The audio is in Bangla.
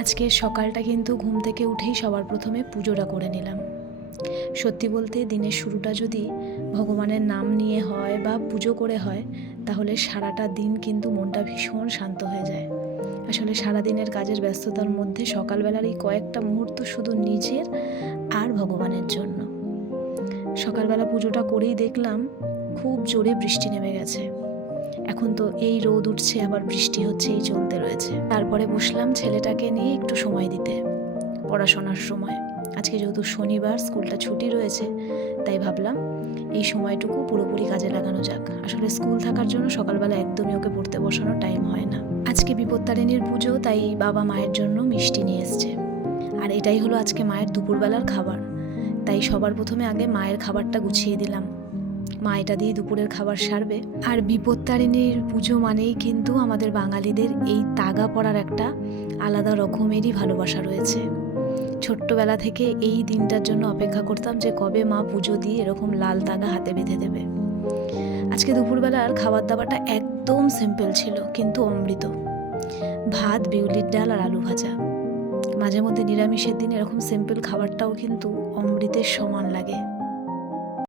আজকের সকালটা কিন্তু ঘুম থেকে উঠেই সবার প্রথমে পুজোটা করে নিলাম। সত্যি বলতে দিনের শুরুটা যদি ভগবানের নাম নিয়ে হয় বা পুজো করে হয়, তাহলে সারাটা দিন কিন্তু মনটা ভীষণ শান্ত হয়ে যায়। আসলে সারাদিনের কাজের ব্যস্ততার মধ্যে সকালবেলার এই কয়েকটা মুহূর্ত শুধু নিজের আর ভগবানের জন্য। সকালবেলা পুজোটা করেই দেখলাম খুব জোরে বৃষ্টি নেমে গেছে। এখন তো এই রোদ উঠছে আবার বৃষ্টি হচ্ছে, এই চলতে রয়েছে। তারপরে বসলাম ছেলেটাকে নিয়ে একটু সময় দিতে, পড়াশোনার সময়। আজকে যেহেতু শনিবার, স্কুলটা ছুটি রয়েছে, তাই ভাবলাম এই সময়টুকু পুরোপুরি কাজে লাগানো যাক। আসলে স্কুল থাকার জন্য সকালবেলা একদমই ওকে পড়তে বসানোর টাইম হয় না। আজকে বিপত্তারিণীর পুজো, তাই বাবা মায়ের জন্য মিষ্টি নিয়ে এসছে। আর এটাই হলো আজকে মায়ের দুপুরবেলার খাবার। তাই সবার প্রথমে আগে মায়ের খাবারটা গুছিয়ে দিলাম। মা এটা দিয়ে দুপুরের খাবার সারবে। আর বিপত্তারিণীর পুজো মানেই কিন্তু আমাদের বাঙালিদের এই তাগা পড়ার একটা আলাদা রকমেরই ভালোবাসা রয়েছে। ছোট্টবেলা থেকে এই দিনটার জন্য অপেক্ষা করতাম যে কবে মা পুজো দিয়ে এরকম লাল তাগা হাতে বেঁধে দেবে। আজকে দুপুরবেলার খাবার দাবারটা একদম সিম্পল ছিল, কিন্তু অমৃত। ভাত, বিউলির ডাল আর আলু ভাজা। মাঝে মধ্যে নিরামিষের দিন এরকম সিম্পল খাবারটাও কিন্তু অমৃতের সমান লাগে।